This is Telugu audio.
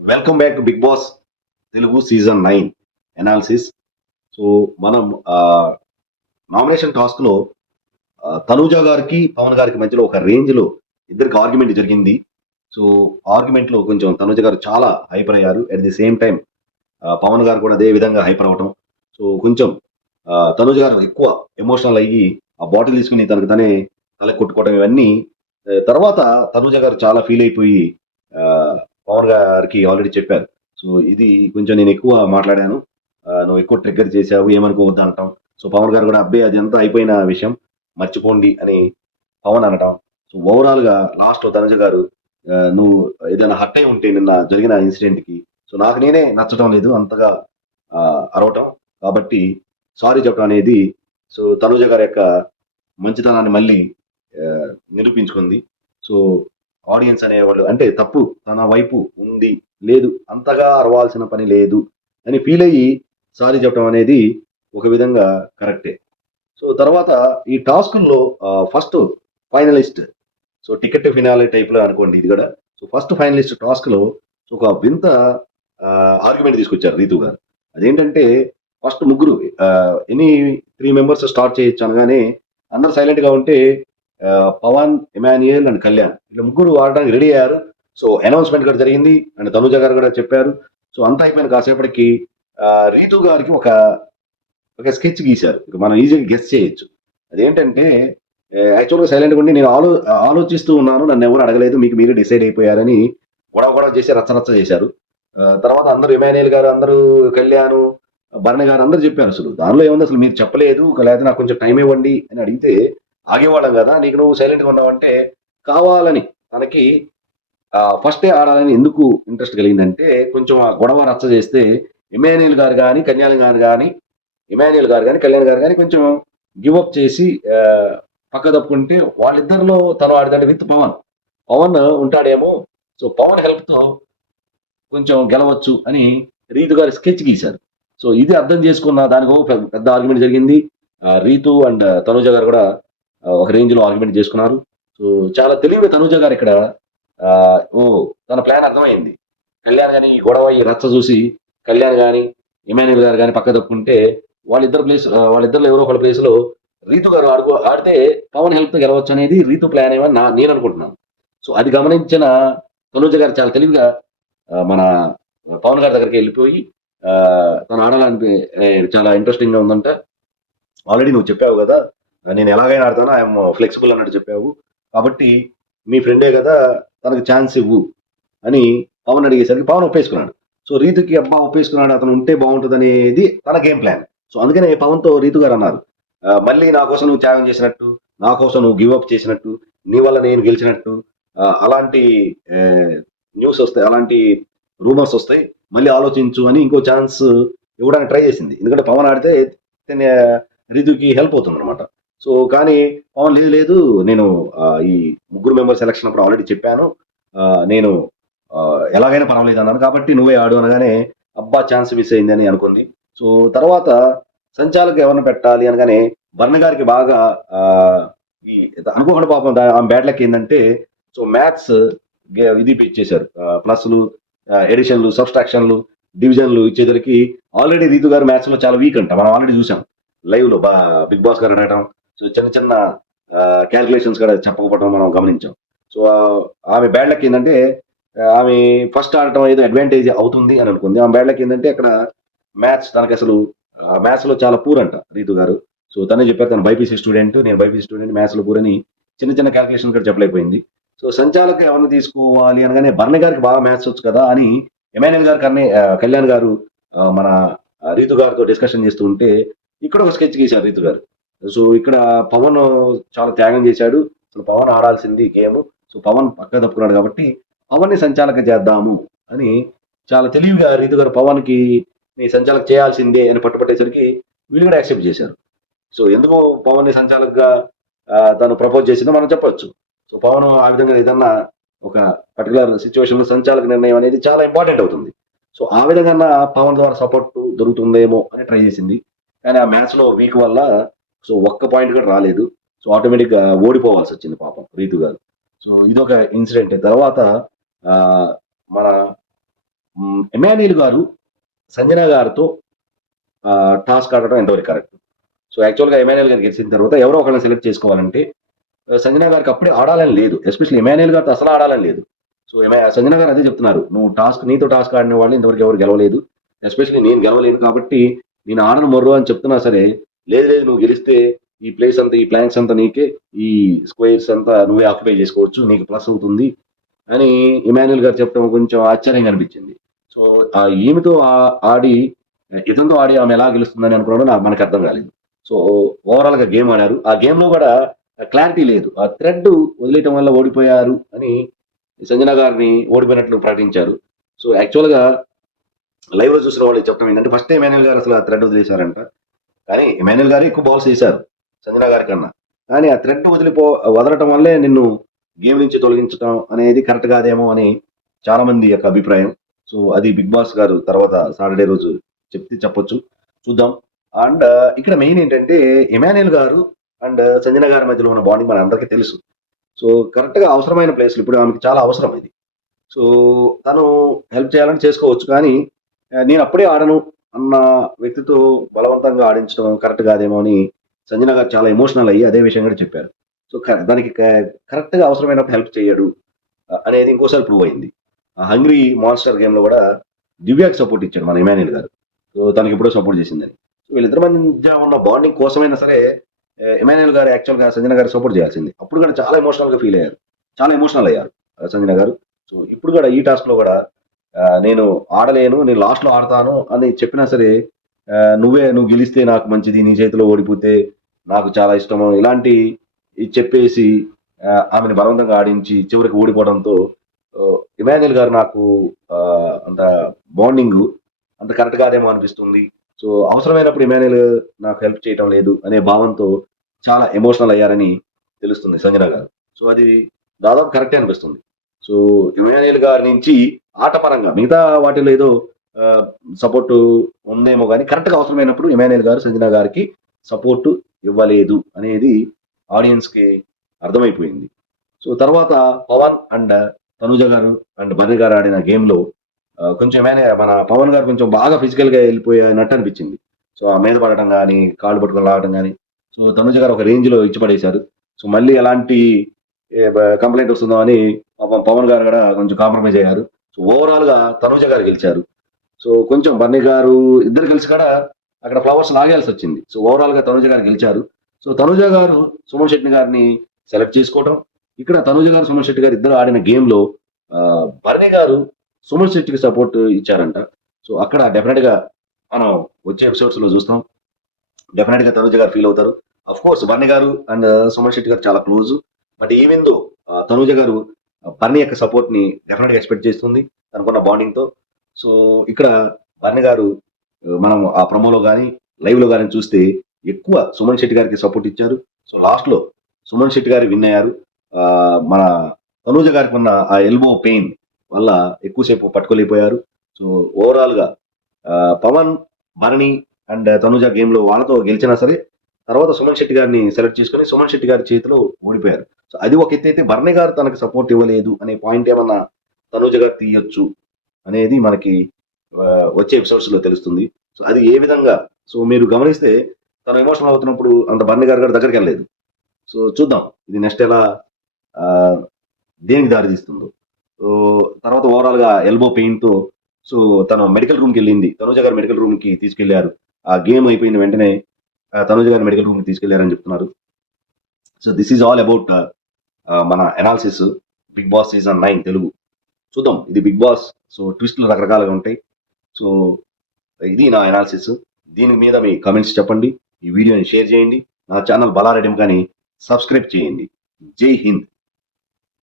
Welcome back to Bigg Boss Telugu season nine analysis so మనం నామినేషన్ టాస్క్లో తనూజ గారికి పవన్ గారికి మధ్యలో ఒక రేంజ్లో ఇద్దరికి ఆర్గ్యుమెంట్ జరిగింది. సో ఆర్గ్యుమెంట్లో కొంచెం తనూజ గారు చాలా హైపర్ అయ్యారు. At the same time Pawan గారు కూడా అదే విధంగా హైపర్ అవ్వటం. సో కొంచెం తనూజ గారు ఎక్కువ ఎమోషనల్ అయ్యి ఆ బాటిల్ తీసుకుని తనకు తనే తల కొట్టుకోవడం ఇవన్నీ తర్వాత తనూజ గారు చాలా ఫీల్ అయిపోయి పవన్ గారికి ఆల్రెడీ చెప్పారు. సో ఇది కొంచెం నేను ఎక్కువ మాట్లాడాను. నువ్వు ఎక్కువ ట్రిగ్గర్ చేసావు ఏమనుకోవద్దు అనటం. సో పవన్ గారు కూడా అబ్బాయి అది అంతా అయిపోయిన విషయం మర్చిపోండి అని పవన్ అనటం. సో ఓవరాల్గా లాస్ట్ ధనుజ గారు నువ్వు ఏదైనా హట్ అయి ఉంటే నిన్న జరిగిన ఇన్సిడెంట్కి సో నాకు నేనే నచ్చటం లేదు అంతగా అరవటం. కాబట్టి సారీ చెప్పడం అనేది సో తనుజ గారి యొక్క మంచితనాన్ని మళ్ళీ నిరూపించుకుంది. సో ఆడియన్స్ అనేవాళ్ళు అంటే తప్పు తన వైపు ఉంది లేదు అంతగా అరవాల్సిన పని లేదు అని ఫీల్ అయ్యి సారీ చెప్పడం అనేది ఒక విధంగా కరెక్టే సో తర్వాత ఈ టాస్కుల్లో first finalist so ticket finale టైప్లో అనుకోండి ఇది కూడా. సో ఫస్ట్ ఫైనలిస్ట్ టాస్క్లో సో ఒక వింత ఆర్గ్యుమెంట్ తీసుకొచ్చారు రీతు గారు. అదేంటంటే ఫస్ట్ ముగ్గురు ఎనీ త్రీ మెంబర్స్ స్టార్ట్ చేయొచ్చు అనగానే అందరు సైలెంట్గా ఉంటే పవన్ ఇమాన్యుయల్ అండ్ కళ్యాణ్. ఇలా ముగ్గురు ఆడడానికి రెడీ అయ్యారు. సో అనౌన్స్మెంట్ కూడా జరిగింది. అండ్ తనుజ గారు కూడా చెప్పారు. సో అంతా అయిపోయిన కాసేపటికి రీతు గారికి ఒక ఒక స్కెచ్ గీశారు. మనం ఈజీగా గెస్ చేయొచ్చు. అదేంటంటే యాక్చువల్గా సైలెంట్గా ఉండి నేను ఆలో ఆలోచిస్తూ ఉన్నాను. నన్ను ఎవరు అడగలేదు. మీకు మీరే డిసైడ్ అయిపోయారని గొడవ గొడవ చేసి రచ్చ చేశారు. తర్వాత అందరూ ఎమాన్యుయల్ గారు అందరూ కళ్యాణ్ భరణి గారు అందరూ చెప్పారు అసలు. దానిలో ఏముంది? అసలు మీరు చెప్పలేదు. లేకపోతే నాకు కొంచెం టైం ఇవ్వండి అని అడిగితే ఆగేవాళ్ళం కదా నీకు నువ్వు సైలెంట్గా ఉన్నావంటే కావాలని తనకి ఫస్టే ఆడాలని ఎందుకు ఇంట్రెస్ట్ కలిగిందంటే కొంచెం ఆ గొడవ రచ్చ చేస్తే ఇమాన్యుయల్ గారు కానీ కళ్యాణ్ గారు కానీ ఇమాన్యుయల్ గారు కానీ కళ్యాణ్ గారు కానీ కొంచెం గివ్ అప్ చేసి పక్క తప్పుకుంటే వాళ్ళిద్దరిలో తను ఆడదండి విత్ పవన్. పవన్ ఉంటాడేమో సో పవన్ హెల్ప్తో కొంచెం గెలవచ్చు అని రీతు గారు స్కెచ్ గీశారు. సో ఇది అర్థం చేసుకున్న దానికో పెద్ద- పెద్ద ఆర్గ్యుమెంట్ జరిగింది రీతు అండ్ తనుజ గారు కూడా ఒక రేంజ్లో ఆర్గ్యుమెంట్ చేసుకున్నారు. సో చాలా తెలివి తనుజ గారు ఇక్కడ ఆ, ఓ తన ప్లాన్ అర్థమైంది. కళ్యాణ్ గాని ఈ గొడవ ఈ రచ్చ చూసి కళ్యాణ్ గాని ఇమాన్యుల్ గారు కానీ పక్క తప్పుకుంటే వాళ్ళిద్దరు ప్లేస్ వాళ్ళిద్దరు ఎవరో ఒక ప్లేస్లో రీతు గారు ఆడుకో ఆడితే పవన్ హెల్ప్తో గెలవచ్చు అనేది రీతు ప్లాన్ ఏమని నా నేను అనుకుంటున్నాను. సో అది గమనించిన తనుజ గారు చాలా తెలివిగా మన పవన్ గారి దగ్గరికి వెళ్ళిపోయి తను ఆడాలని చాలా ఇంట్రెస్టింగ్గా ఉందంట. ఆల్రెడీ నువ్వు చెప్పావు కదా నేను ఎలాగైనా ఆడతాను ఐఎమ్ ఫ్లెక్సిబుల్ అన్నట్టు చెప్పావు. కాబట్టి మీ ఫ్రెండే కదా తనకు ఛాన్స్ ఇవ్వు అని పవన్ అడిగేసరికి పవన్ ఒప్పేసుకున్నాడు. సో రీతుకి అబ్బా ఒప్పేసుకున్నాడు అతను ఉంటే బాగుంటుంది అనేది తన గేమ్ ప్లాన్. సో అందుకనే పవన్తో రీతు గారు అన్నారు మళ్ళీ నా కోసం నువ్వు త్యాగం చేసినట్టు నా కోసం నువ్వు గివ్ అప్ చేసినట్టు నీ వల్ల నేను గెలిచినట్టు అలాంటి న్యూస్ వస్తాయి అలాంటి రూమర్స్ వస్తాయి మళ్ళీ ఆలోచించు అని ఇంకో ఛాన్స్ ఇవ్వడానికి ట్రై చేసింది. ఎందుకంటే పవన్ ఆడితే రీతుకి హెల్ప్ అవుతుంది అనమాట సో కానీ పవన్ లేదు లేదు నేను ఈ ముగ్గురు మెంబర్ సెలక్షన్ అప్పుడు ఆల్రెడీ చెప్పాను. నేను ఎలాగైనా పర్వాలేదు అన్నాను. కాబట్టి నువ్వే ఆడు అనగానే అబ్బా ఛాన్స్ మిస్ అయింది అని అనుకుంది. సో తర్వాత సంచాలకు ఎవరిని పెట్టాలి అనగానే బర్ణ గారికి బాగా ఈ అనుకోకుండా పాపం ఆమె బ్యాడ్ ఏంటంటే సో మ్యాథ్స్ ఇది ఇచ్చేశారు ప్లస్లు ఎడిషన్లు సబ్స్ట్రాక్షన్లు డివిజన్లు ఇచ్చేసరికి ఆల్రెడీ రీతు గారు మ్యాథ్స్లో చాలా వీక్ అంట. మనం ఆల్రెడీ చూసాం. లైవ్లో బా బిగ్ బాస్ గారు అడగటం సో చిన్న చిన్న క్యాల్కులేషన్స్ కూడా చెప్పకపోవడం మనం గమనించాం. సో ఆమె బ్యాడ్లకి ఏంటంటే ఆమె ఫస్ట్ ఆడటం ఏదో అడ్వాంటేజ్ అవుతుంది అని అనుకుంది. ఆమె బ్యాడ్లకి ఏంటంటే అక్కడ మ్యాథ్స్ తనకి అసలు మ్యాథ్స్లో చాలా పూర్ అంట రీతు గారు. సో తనే చెప్పారు తను బైపీసీ స్టూడెంట్ నేను బైపీసీ స్టూడెంట్ మ్యాథ్స్లో పూర్ అని చిన్న చిన్న క్యాల్కులేషన్ కూడా చెప్పలేకపోయింది. సో సంచాలక ఎవరిని తీసుకోవాలి అనగానే బర్ణ గారికి బాగా మ్యాథ్స్ వచ్చు కదా అని ఎమాన్యుల్ గారు కన్నీ కళ్యాణ్ గారు మన రీతు గారితో డిస్కషన్ చేస్తూ ఉంటే ఇక్కడ ఒక స్కెచ్ గీశారు రీతు గారు. సో ఇక్కడ పవన్ చాలా త్యాగం చేశాడు. అసలు పవన్ ఆడాల్సింది గేమ్ సో పవన్ పక్క తప్పుకున్నాడు కాబట్టి పవన్ని సంచాలక చేద్దాము అని చాలా తెలివిగా రీతి గారు పవన్కి నీ సంచాలక చేయాల్సిందే అని పట్టుపట్టేసరికి వీళ్ళు కూడా యాక్సెప్ట్ చేశారు. సో ఎందుకు పవన్ని సంచాలకగా తను ప్రపోజ్ చేసిందో మనం చెప్పొచ్చు. సో పవన్ ఆ విధంగా ఏదన్నా ఒక పర్టికులర్ సిచ్యువేషన్లో సంచాలక నిర్ణయం అనేది చాలా ఇంపార్టెంట్ అవుతుంది. సో ఆ విధంగా పవన్ ద్వారా సపోర్ట్ దొరుకుతుందేమో అని ట్రై చేసింది. కానీ ఆ మ్యాచ్లో వీక్ వల్ల సో ఒక్క పాయింట్ కూడా రాలేదు. సో ఆటోమేటిక్గా ఓడిపోవాల్సి వచ్చింది పాపం రీతు గారు. సో ఇదొక ఇన్సిడెంట్ తర్వాత మన ఎమాన్యుల్ గారు సంజన గారితో టాస్క్ ఆడటం ఎంతవరకు కరెక్ట్ సో యాక్చువల్గా ఎమాన్యుల్ గారు గెలిచిన తర్వాత ఎవరో ఒకరిని సెలెక్ట్ చేసుకోవాలంటే సంజన గారికి అప్పుడే ఆడాలని లేదు. ఎస్పెషల్లీ ఎమాన్యుల్ గారితో అసలు ఆడాలని లేదు. సో సంజన గారు అదే చెప్తున్నారు. నువ్వు టాస్క్ నీతో టాస్క్ ఆడిన వాళ్ళు ఇంతవరకు ఎవరు గెలవలేదు. ఎస్పెషల్లీ నేను గెలవలేను కాబట్టి నేను ఆడను మొర్రు అని చెప్తున్నా సరే లేదు లేదు నువ్వు గెలిస్తే ఈ ప్లేస్ అంతా ఈ ప్లాంక్స్ అంతా నీకే ఈ స్క్వేర్స్ అంతా నువ్వే ఆక్యుపై చేసుకోవచ్చు నీకు ప్లస్ అవుతుంది అని ఇమాన్యుల్ గారు చెప్పడం కొంచెం ఆశ్చర్యంగా అనిపించింది. సో ఆ ఈమెతో ఆడి ఇతనితో ఆడి ఆమె ఎలా గెలుస్తుందని అనుకున్నాడో నాకు మనకు అర్థం కాలేదు. సో ఓవరాల్గా గేమ్ ఆడారు. ఆ గేమ్లో కూడా క్లారిటీ లేదు. ఆ థ్రెడ్ వదిలేయటం వల్ల ఓడిపోయారు అని సంజన గారిని ఓడిపోయినట్లు ప్రకటించారు. సో యాక్చువల్గా లైవ్లో చూసిన వాళ్ళు చెప్పడం ఏంటంటే ఫస్ట్ ఎమాన్యుల్ గారు అసలు ఆ థ్రెడ్ వదిలేశారంట. కానీ ఇమాన్యుల్ గారు ఎక్కువ బాల్స్ చేశారు సంజన గారి కన్నా. కానీ ఆ థ్రెడ్ వదిలిపో వదలటం వల్లే నిన్ను గేమ్ నుంచి తొలగించడం అనేది కరెక్ట్ కాదేమో అని చాలా మంది యొక్క అభిప్రాయం. సో అది బిగ్ బాస్ గారు తర్వాత సాటర్డే రోజు చెప్తే చెప్పొచ్చు. చూద్దాం. అండ్ uh, ఇక్కడ మెయిన్ ఏంటంటే ఇమాన్యుల్ గారు అండ్ సంజన గారి మధ్యలో ఉన్న బాండింగ్ మన అందరికీ తెలుసు. సో కరెక్ట్గా అవసరమైన ప్లేస్లు ఇప్పుడు ఆమెకి చాలా అవసరం ఇది. సో తను హెల్ప్ చేయాలని చేసుకోవచ్చు కానీ uh, నేను అప్పుడే ఆడను. అన్న వ్యక్తితో బలవంతంగా ఆడించడం కరెక్ట్ కాదేమో అని సంజన గారు చాలా ఎమోషనల్ అయ్యి అదే విషయం కూడా చెప్పారు. సో దానికి కరెక్ట్గా అవసరమైనప్పుడు హెల్ప్ చేయడు అనేది ఇంకోసారి ప్రూవ్ అయింది. ఆ హంగ్రీ మాన్స్టర్ గేమ్లో కూడా దివ్యాకి సపోర్ట్ ఇచ్చాడు మన ఇమాన్యుల్ గారు. సో తనకి ఎప్పుడో సపోర్ట్ చేసిందని. సో వీళ్ళిద్దరి మధ్య ఉన్న బాండింగ్ కోసమైనా సరే ఇమాన్యుల్ గారు యాక్చువల్గా సంజన గారు సపోర్ట్ చేయాల్సింది. అప్పుడు కూడా చాలా ఎమోషనల్గా ఫీల్ అయ్యారు. చాలా ఎమోషనల్ అయ్యారు సంజన గారు. సో ఇప్పుడు కూడా ఈ టాస్క్లో కూడా నేను ఆడలేను నేను లాస్ట్లో ఆడతాను అని చెప్పినా సరే నువ్వే నువ్వు గెలిస్తే నాకు మంచిది నీ చేతిలో ఓడిపోతే నాకు చాలా ఇష్టము ఇలాంటి చెప్పేసి ఆమెను బలవంతంగా ఆడించి చివరికి ఓడిపోవడంతో ఇమాన్యుల్ గారు నాకు అంత బాండింగ్ అంత కరెక్ట్ కాదేమో అనిపిస్తుంది. సో అవసరమైనప్పుడు ఇమాన్యుల్ నాకు హెల్ప్ చేయటం లేదు అనే భావంతో చాలా ఎమోషనల్ అయ్యారని తెలుస్తుంది సంజన గారు. సో అది దాదాపు కరెక్టే అనిపిస్తుంది. సో ఇమాన్యుల్ గారి నుంచి ఆటపరంగా మిగతా వాటిలో ఏదో సపోర్ట్ ఉందేమో కానీ కరెక్ట్గా అవసరమైనప్పుడు ఇమాన్యుల్ గారు సంజన గారికి సపోర్ట్ ఇవ్వలేదు అనేది ఆడియన్స్కి అర్థమైపోయింది. సో తర్వాత పవన్ అండ్ తనుజ గారు అండ్ బర్రి గారు ఆడిన గేమ్లో కొంచెం ఏమైనా మన పవన్ గారు కొంచెం బాగా ఫిజికల్గా వెళ్ళిపోయినట్టు అనిపించింది. సో ఆ మీద పడటం కానీ కాళ్ళు పట్టుకొని లాగడం కానీ సో తనుజ గారు ఒక రేంజ్లో సో మళ్ళీ ఎలాంటి కంప్లైంట్ వస్తుందో అని పాపం పవన్ గారు కూడా కొంచెం కాంప్రమైజ్ అయ్యారు. సో ఓవరాల్గా తనుజ గారు గెలిచారు. సో కొంచెం బన్నీ గారు ఇద్దరు కలిసి కూడా అక్కడ ఫ్లవర్స్ లాగేయాల్సి వచ్చింది. సో ఓవరాల్గా తనుజ గారు గెలిచారు. సో తనుజ గారు సుమన్ శెట్టి గారిని సెలెక్ట్ చేసుకోవడం ఇక్కడ తనుజ గారు సుమన్ శెట్టి గారు ఇద్దరు ఆడిన గేమ్లో బర్ణి గారు సుమన్ శెట్టికి సపోర్ట్ ఇచ్చారంట. సో అక్కడ డెఫినెట్గా మనం వచ్చే ఎపిసోడ్స్లో చూస్తాం. డెఫినెట్గా తనుజ గారు ఫీల్ అవుతారు. అఫ్ కోర్స్ బర్ణి గారు అండ్ సుమన్ శెట్టి గారు చాలా close but even though Tanuja గారు బర్ని యొక్క సపోర్ట్ని డెఫినెట్గా ఎక్స్పెక్ట్ చేస్తుంది. తనకున్న బాండింగ్తో. సో ఇక్కడ బర్ని గారు మనం ఆ ప్రమోలో కానీ లైవ్లో కానీ చూస్తే ఎక్కువ సుమన్ శెట్టి గారికి సపోర్ట్ ఇచ్చారు. సో లాస్ట్లో సుమన్ శెట్టి గారు విన్ అయ్యారు. ఆ, మన తనూజ గారికి ఉన్న ఆ ఎల్బో పెయిన్ వల్ల ఎక్కువసేపు పట్టుకోలేకపోయారు. సో ఓవరాల్గా పవన్ భరణి అండ్ తనుజ గేమ్లో వాళ్ళతో గెలిచినా సరే తర్వాత సుమన్ శెట్టి గారిని సెలెక్ట్ చేసుకుని సుమన్ శెట్టి గారి చేతిలో ఓడిపోయారు. సో అది ఒక ఎత్తు అయితే భరణి గారు తనకు సపోర్ట్ ఇవ్వలేదు అనే పాయింట్ ఏమన్నా తనూజ గారు తీయొచ్చు అనేది మనకి వచ్చే ఎపిసోడ్స్లో తెలుస్తుంది. సో అది ఏ విధంగా? సో మీరు గమనిస్తే తను ఎమోషనల్ అవుతున్నప్పుడు అంత బర్ని గారు గారి దగ్గరికి వెళ్ళలేదు. సో చూద్దాం. ఇది నెక్స్ట్ ఎలా దేనికి దారి తీస్తుందో. సో తర్వాత ఓవరాల్గా ఎల్బో పెయిన్తో సో తను మెడికల్ రూమ్కి వెళ్ళింది. తనూజ గారు మెడికల్ రూమ్కి తీసుకెళ్ళారు. ఆ గేమ్ అయిపోయిన వెంటనే తనుజ గారి మెడికల్ రూమ్ తీసుకెళ్ళారని చెప్తున్నారు. So this is all about మన analysis Bigg Boss season nine Telugu. చూద్దాం ఇది బిగ్ బాస్ సో ట్విస్టులు రకరకాలుగా ఉంటాయి. సో ఇది నా అనాలిసిస్ దీని మీద మీ కమెంట్స్ చెప్పండి ఈ వీడియోని షేర్ చేయండి. నా ఛానల్ బలారెడ్డి కానీ సబ్స్క్రైబ్ చేయండి. జై హింద్